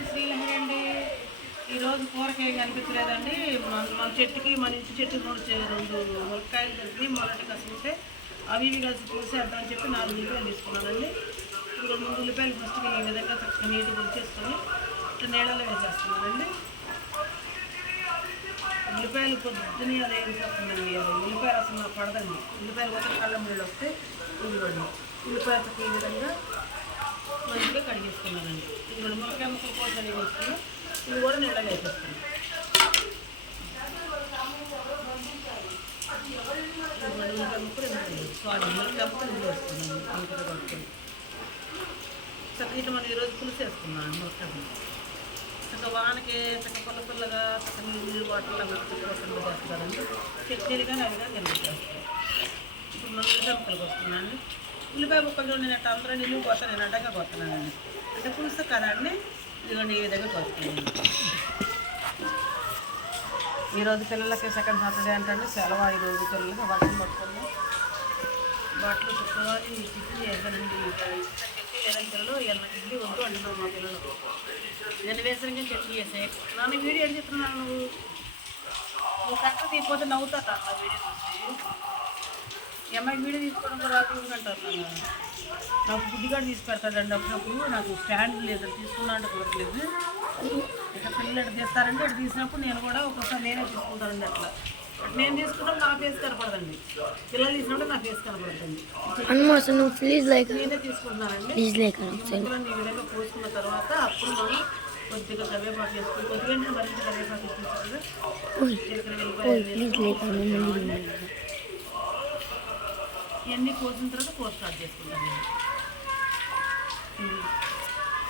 To Sri Lanka అండి. ఈరోజు కూరకేం కనిపించలేదండి. మన చెట్టుకి మన ఇంటి చెట్టుకి రెండు ములక్కాయలు దొరికి మొదటి కసుకుంటే అవి ఇవి కలిసి పూసేద్దామని చెప్పి 4 ఉల్లిపాయలు తీసుకున్నానండి. 2 ఉల్లిపాయలు ఫస్ట్ ఈ విధంగా చక్కగా నీట్గా వచ్చేసుకొని నీళ్ళలో వేసేస్తున్నానండి. ఉల్లిపాయలు పొద్దునే అది వేసిపోతుందండి. అది ఉల్లిపాయలు అసలు నాకు పడదండి. ఉల్లిపాయలు పోతే కళ్ళ నీళ్ళు వస్తే ఉల్లిపాయలకి ఈ విధంగా మంచిగా కడిగేసుకున్నానండి. ఇది 2 ములక్కాయ ముక్కలు కోసం వేసుకుని ఇవి కూడా నీళ్ళలో వేసేస్తున్నాను. ములక్కాయ ముక్కలు ములక్కాయ ముక్కలు ఇందులో వేసుకున్నాను. నీట్గా కలుపుకొని చక్కగా మనం ఈరోజు పులుసు వేసుకున్నాను. ములక్కాయ చక్కగా వానకి చక్కగా పుల్లగా చక్కగా నీళ్ళు వాటర్లో కొట్టంలో చేస్తారండి. చట్నీలుగా అవిగా కనిపించేస్తాను. ఇప్పుడు మనం ఉల్లిపాయ ముక్కలు వస్తున్నానండి. ఉల్లిపాయ ముక్కలు నేను అట్లా అందరూ నిలువు పోతాను, నేను అడ్డంగా పోతున్నానండి. అంటే పులుసు కదండి, ఇదిగోండి ఈ విధంగా పోతున్నాను. ఈరోజు పిల్లలకి సెకండ్ సాటర్డే అంటే సెలవు. ఈరోజు పిల్లలకి బట్టలు పట్టుకుని బట్టలు చుట్టుకోవాలి. టిఫిన్ చేస్తానండి. చట్నీ లేదని పిల్లలు ఇడ్లీ వద్దు అంటున్నావు మా పిల్లలు. నేను వేసరికి చట్నీ చేసే నాన్న వీడియో ఏం చెప్తున్నాను. నువ్వు కరెక్ట్గా తీసిపోతే నవ్వుతారా ఆ వీడియో చూసి. ఈ అమ్మాయి వీడియో తీసుకోవడం కూడా తీసుకుంటారు. నాకు బుద్ధిగాడు తీసి పెడతాడండి. అప్పుడప్పుడు నాకు స్టాండ్ లేదు, తీసుకున్నా అంటే కుదరట్లేదు. ఇట్లా పిల్లలు ఎట్లా తీస్తారంటే ఇట్లా తీసినప్పుడు నేను కూడా ఒక్కొక్కసారి నేనే తీసుకుంటానండి. అట్లా నేను తీసుకున్నప్పుడు నా ఫేస్ కనపడదండి, పిల్లలు తీసినప్పుడు నా ఫేస్ కనపడదండి. నేనే తీసుకుంటున్నానండి. ఈ ముక్కలన్నీ ఈ విధంగా పోసుకున్న తర్వాత అప్పుడు మనం కొద్దిగా కరివేపాకు వేసుకుని కొద్దిగా మరింత కరివేపాకు వేసుకుంటారు. జీలకర్ర వెల్లిపాయలు ఇవన్నీ కోసిన తర్వాత కూర స్టార్ట్ చేసుకుంటాను.